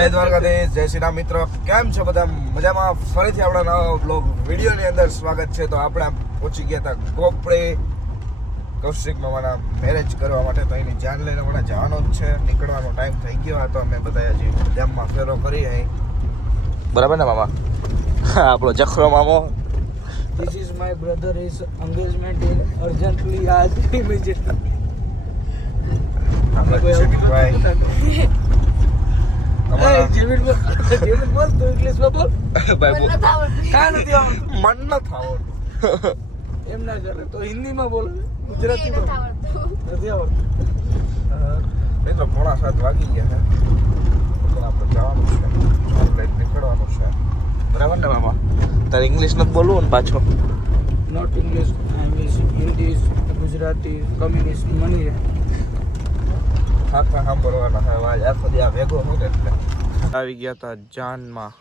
જય દ્વારકાધીશ, જય શ્રી રામ મિત્રો. કેમ છો બધા? મજામાં? ફરીથી આપણા નવા બ્લોગ વિડીયોની અંદર સ્વાગત છે. તો આપણે પહોંચી ગયા હતા ગોપડે કૌશિક મામાના મેરેજ કરવા માટે. તો એની જાન લઈને હમણાં જવાનો જ છે. નીકળવાનો ટાઈમ થઈ ગયો હતો. અમે બધા હજી જામમાં ફેરો કરી અહીં. બરાબર ને મામા? આપણો જખરો મામો. This is my brother is engagement in urgently aaj immediately. જેવિડ બોલ તો ઇંગ્લિશમાં બોલ. ભાઈ કાં નથી આવડતું? મન ન થાવડતું. એમ ના ચાલે તો હિન્દીમાં બોલ, ગુજરાતીમાં નથી આવડતું. મિત્રો 6:30 વાગી ગયા છે. આપણે જવાનું છે, ફ્લાઇટ નીકળવાનું છે. બરાબર ને મામા? તારે ઇંગ્લિશ નથી બોલવું ને પાછો? Not English, English, Hindi, Gujarati, communist money આખા સાંભળવાના છે. આજ આખો દી આ ભેગો હોય ને એટલે આવી ગયા હતા જાનમાં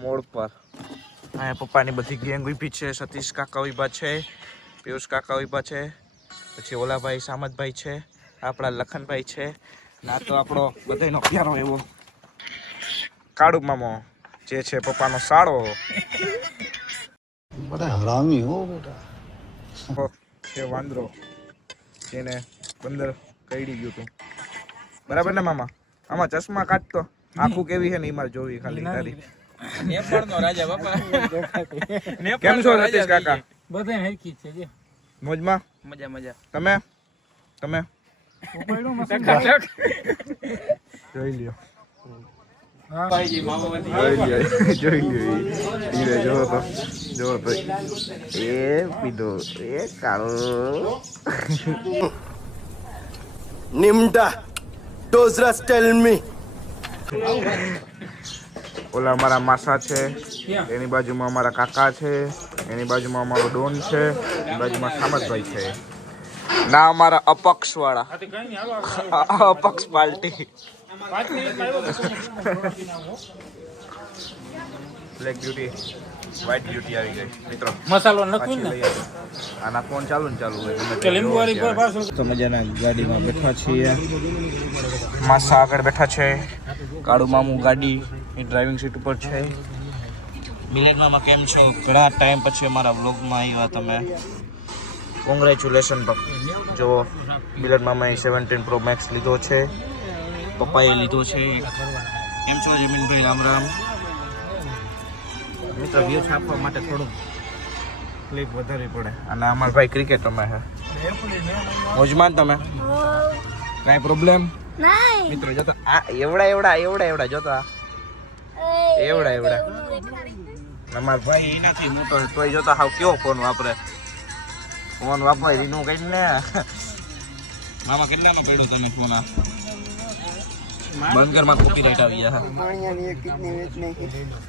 મોડ પર. અહીંયા પપ્પાની બધી ગેંગ ઊભી છે. સતીશ કાકા ઊભા છે, પિયુષ કાકા ઊભા છે, પછી ઓલાભાઈ સામતભાઈ છે, આપણા લખનભાઈ છે, ના તો આપણો બધાનો પ્યારો એવો કાળુ મામો જે છે પપ્પાનો સાળો. બડા હરામી હો બેટા. છે વાંદરો જેને બંદર કઈડી ગયું હતું. બરાબર ને મામા? આમાં ચશ્મા કાઢતો આખું કેવી છે ને એમાં જોવી ખાલી તારી. નેપાળનો રાજા બાપા. કેમ છો સતીશ કાકા? બધા હરખી છે જે મોજમાં? મજા મજા. તમે તમે ઉપાડ્યું મસ્ત જોઈ લ્યો. હા ભાઈજી મામાવતી જોઈ લ્યો. હીરે જોવો તો એ પીધો એ કાળો નિમટા ડોઝરસ ટેલ મી. ઓલા અમારા માસા છે, એની બાજુમાં અમારા કાકા છે, એની બાજુમાં અમારો ડોન છે, એની બાજુમાં સામતભાઈ છે. ના અમારા અપક્ષ વાળા, અપક્ષ party. Black beauty, white beauty આવી ગઈ મિત્રો. મસાલો નખવી ને આના ફોન ચાલુ હોય કે લીંબુ વાળી પર પાછો. તો મજાના ગાડીમાં બેઠા છીએ. માસા આગળ બેઠા છે, કાળુ મામુ ગાડી ડ્રાઇવિંગ સીટ ઉપર છે. મિલેટ મામા કેમ છો? ઘણા ટાઈમ પછી અમારા વ્લોગમાં આવ્યા તમે. કોંગ્રેચ્યુલેશન જો મિલેટ મામાએ 17 Pro Max લીધો છે, પપ્પાએ લીધો છે. કેમ છો જમીનભાઈ? રામ રામ. મિત્રો વ્યૂ છાપવા માટે થોડું ક્લિપ વધારવી પડે. અને અમારા ભાઈ ક્રિકેટ રમે છે. મોજમાં તમે? કાંઈ પ્રોબ્લેમ મિત્રો? જોતો આ એવડા જોતા એવડા અમારા ભાઈ એનાથી મોટો તોય જોતા હાવ કેવો ફોન વાપરે. ફોન વાપરે એનું કઈ ને. મામા કેટલાનો પડ્યો તમે ફોન? આ બંગરમાં કોપીરાઈટ આવી ગયા.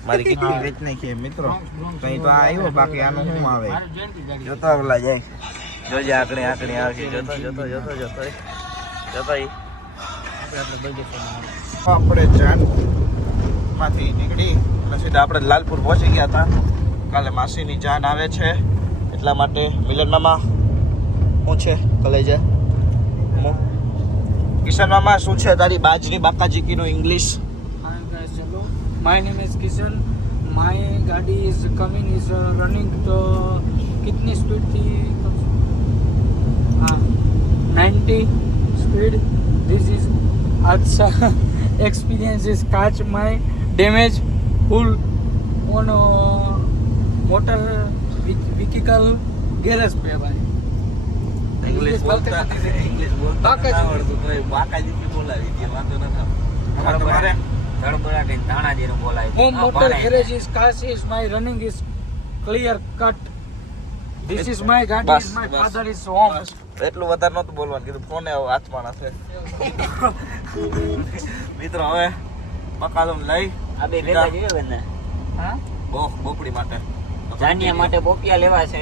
મારી કિડની વેચ નાખી મિત્રો. કઈ તો આ આવ્યો, બાકી આનું શું આવે? જોતો ઓલા જાય જોજે આકડી આવશે. જોતો આપણે જાનમાંથી નીકળી અને સીધા આપણે લાલપુર પહોંચી ગયા હતા. કાલે માસીની જાન આવે છે એટલા માટે. મિલન મામા શું છે કલેજે? કિશન મામા શું છે તારી બાજરી બાકાજીકીનું English? My name is Kishan. My गाड़ी is coming is running तो कितनी स्पीड थी? हाँ 90 स्पीड. This is अच्छा experience is catch my damage full on motor vehicle garage पे भाई. ઇંગ્લિશ બોલતા ઇંગ્લિશ બોલતા આવડતું તો બાકાજીકી બોલાવી દે, વાંધો ન થાય. તમારે ધડબડા કઈ ધાણાજીનું બોલાવી. Home motor garage is car is my running is clear cut. This is my ગાડી is my father is home. એટલું વધારે નહોતું બોલવાનું કીધું. ફોને હાથમાં નથી. મિત્રો હવે મકાલમ લઈ આ બે ભેગા જોયો બેન ને. હા બોપડી માટે જાનિયા માટે પોપિયા લેવા છે.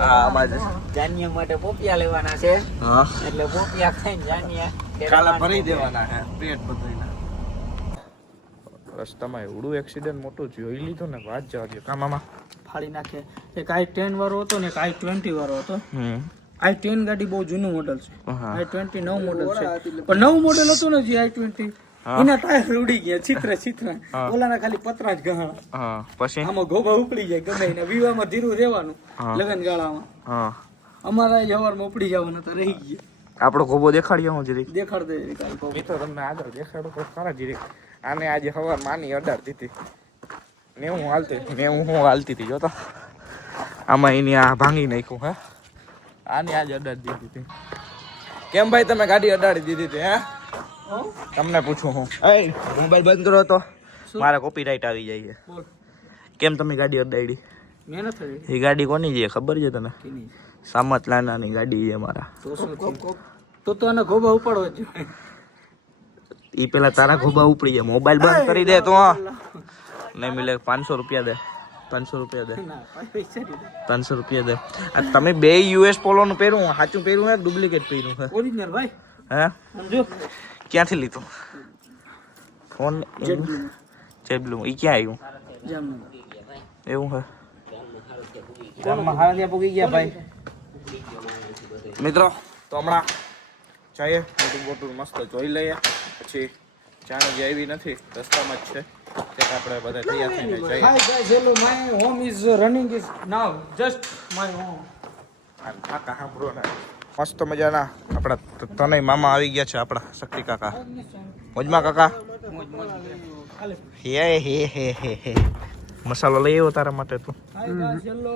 હા જાનિયા માટે પોપિયા લેવાના છે, હા એટલે પોપિયા ખાઈને જાનિયા કાલે ભરી દેવાના છે પેટ બધાયના. રસ્તામાં એવડું એક્સિડન્ટ મોટું જોઈ લીધું ને વાત જવા દો. કા મામા? ફાડી નાખે. એક i10 વાળો હતો ને એક i20 વાળો હતો. i10 ગાડી બહુ જૂનું મોડલ છે. i20 નવું મોડલ છે, પણ નવું મોડલ હતું ને જે i20 હા. એના ટાયર ઉડી ગયા છિત્ર હા. ઓલાના ખાલી પતરા જ ગહાણા હા પછી આમાં ગોભા ઉપડી જાય ગમે એના વિવાહમાં ધીરું રહેવાનું હા. લગન ગાળામાં હા અમારા જવારમાં ઉપડી જવાના તો રહી ગયા આપણો ગોબો દેખાડ્યો હું જરી દેખાડ દે કાલ ગોભો. મિત્રો તમને આગળ દેખાડો તો ખરા જરી આને આજે સવાર માની અડાર દીધી ને હું હાલતી હતી જોતો આમાં એની આ ભાંગી નાખ્યું હે આની આજે અડાડી દીધી હતી કેમ ભાઈ તમે ગાડી અડાડી દીધી હતી હે તમને પૂછું હું એ મોબાઈલ બંધ કરો તો શું? મારા કોપીરાઈટ આવી જાય છે બોલ. કેમ તમે ગાડી અડાડી મહેનત થઈ એ ગાડી કોની છે ખબર છે તને ગઈ. સામત લાનાની ગાડી છે મારા તો શું તો આને ગોભા ઉપાડવા જ એ પેલા તારા ખોબા ઉપડી જાય મોબાઈલ બંધ કરી દે તો નહીં મિલે 500 રૂપિયા દે 500 રૂપિયા દે ના પૈસા નહીં 500 રૂપિયા દે આ તમે બે યુએસ પોલો નું પહેરું સાચું પહેરું હે ડુપ્લિકેટ પહેરું હે ઓરિજિનલ ભાઈ હે સમજો ક્યાંથી લીધું ફોન જેટલું ચેબલું ઈ ક્યાં આવ્યું જામનગર એવું હે ગામમાં હારા પૂગી ગયા ભાઈ મિત્રો તો હમણાં જઈએ મોટું મોટું મસ્ત જોઈ લઈએ પછી જાણે જે આવી નથી રસ્તામાં જ છે ત્યાં આપણે બધા તૈયાર થઈને જઈએ Hi guys, hello. My home is running is now. Just my home. કાકા સાંભળો ને મસ્ત મજાના આપણા તનય મામા આવી ગયા છે આપણા શક્તિ કાકા મોજમાં કાકા હે મસાલો લઈ આવ્યો તારા માટે તું Hi guys, hello.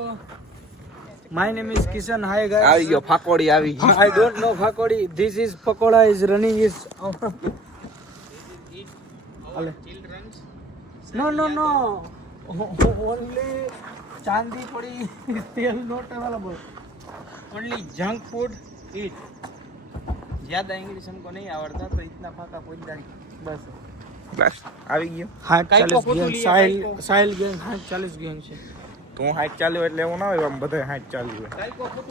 My name is Kishan. Hi guys. આવી ગયો ફાકોડી આવી ગઈ I don't know Fakodi. This is Pakoda is running is. No. Only Chandi podi still not available. Only junk food eat. ज्यादा इंग्लिश हमको नहीं आवड़ता तो इतना फाका पोजदारी बस બસ આવી ગયો हाँ 40 गैंग साहिल गैंग हाँ 40 गैंग છે તું હાઈટ ચાલ્યો એટલે એવું ના હોય આમ બધા હાઈટ ચાલ્યું હોય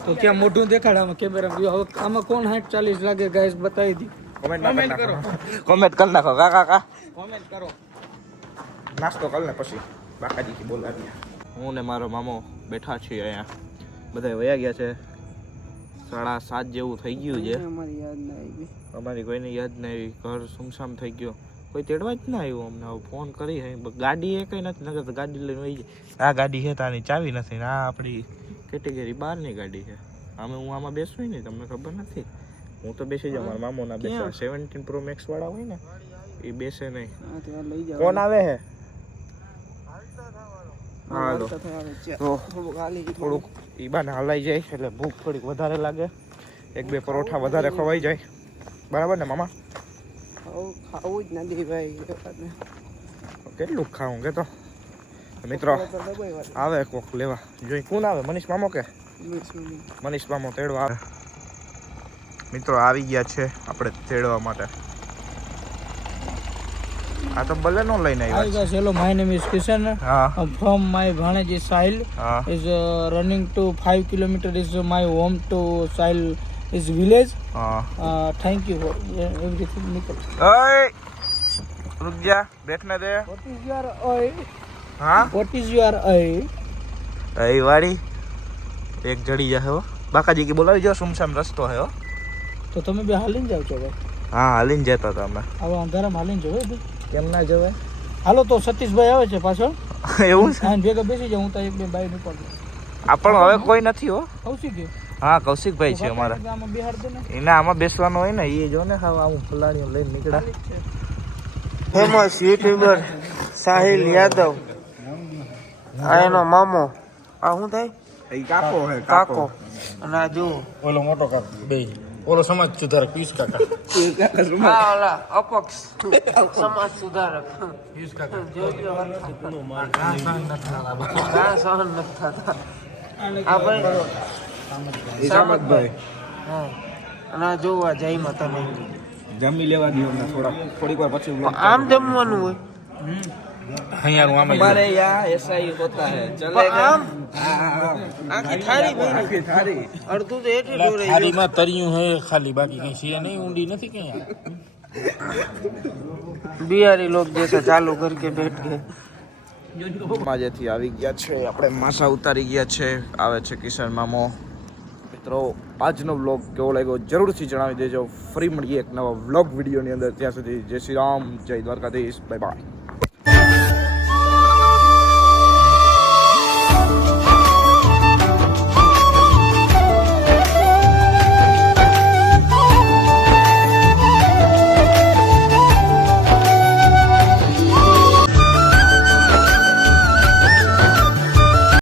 તો क्या મોઢું દેખાડ આમાં કેમેરા આમાં કોણ 40 લાગે ગાઈસ બતાવી દી કોમેન્ટ કરો કોમેન્ટ કરી નાખો કાકા કોમેન્ટ કરો નાસ્તો કર ને પછી બાકાજીથી બોલાવીએ હું ને મારો મામો બેઠા છીએ અહીંયા બધા વયા ગયા છે 7:30 જેવું થઈ ગયું છે અમારી યાદ ના આવી અમારી કોઈને યાદ નહીં આવી ઘર સુમસામ થઈ ગયો કોઈ તેડવા જ ના આવ્યું અમને ફોન કરી હે ગાડી એ કઈ નથી નકર તો ગાડી લઈને વહી જાય આ ગાડી છે તાની ચાવી નથી ને આ આપણી કેટેગરી બહારની ગાડી છે અમે હું આમાં બેસું નહીં તમને ખબર નથી હું તો બેસી જાઉં મારા મામો ના બેસા 17 Pro Max વાળા હોય ને એ બેસે નહીં લઈ જાવ કોણ આવે હે હાલો તો થોડુંક ઈ બાને હલાઈ જાય એટલે ભૂખ થોડીક વધારે લાગે 1-2 પરોઠા વધારે ખવાઈ જાય બરાબર ને મામા ખાવું જ નથી ભાઈ કેટલું ખાવું કે તો મિત્રો આવે કોક લેવા જોઈ કોણ આવે મનીષ મામો કે મનીષ મામો તેડવા આવે મિત્રો આવી ગયા છે આપણે તેડવા માટે આ તો બલેનો લઈને Hi આવ્યા guys, hello. My name is Kishan. હા From my Bhanaj is Sahil. હા Is running to 5 kilometer is my home to Sahil is village. હા Thank you for everything. Nikol. ઓય રૂક જા બેઠને દે What is your eye? હા What is your eye? એ વાડી એક જડી જાય હો બાકાજી કે બોલાવી જો સુમસામ રસ્તો હે હો તો તમે બે હાલીને જાવ છો ભાઈ હા હાલીને જતા હતા અમે હવે અંધારામાં હાલીને જવાય ભાઈ કેમ ના જવાય હાલો તો સતીશભાઈ આવે છે પાછળ એવું છે હા ભેગા બેસી જાઉં હું તો એક બે બાઈક નીકળું આપણ હવે કોઈ નથી હો કૌશિક કે હા કૌશિકભાઈ છે અમારા આમાં બિહાર દે ને એના આમાં બેસવાનું હોય ને એ જો ને હા આમ ફલાણીઓ લઈને નીકળ્યા ફેમસ યુટ્યુબર સાહિલ યાદવ આ એનો મામો આ શું થાય એ કાકો હે કાકો અને આ જુઓ ઓલો મોટો કાકો બે ઓલો સમાજ સુધારક પીસ કાકા આ ઓલા અપક્ષ સમાજ સુધારક જોજો ઘા સહન નથી થતા આ ભાઈ સામતભાઈ હા અને આ જોવા જય માતા નહીં જમી લેવા દો અમને થોડીક વાર પછી આમ જમવાનું હોય અહીંયાનું આમે हमारे यहाँ ऐसा ही होता है પણ આમ આખી થાળી ભરી थारी અડધું તો એટલી ડોરે થાળીમાં તર્યું હે ખાલી બાકી કઈ છે નહીં ઊંડી નથી કઈ બિહારી લોગ જैसा ચાલુ કરકે બેઠ ગए માજેથી આવી ગયા છે આપણે માસા ઉતારી ગયા છે આવે છે કિશન મામો મિત્રો આજનો વ્લોગ કેવો લાગ્યો જરૂરથી જણાવી દેજો. ફરી મળીએ એક નવા વ્લોગ વિડીયોની અંદર. ત્યાં સુધી જય શ્રી રામ, જય દ્વારકાધીશ, બાય બાય.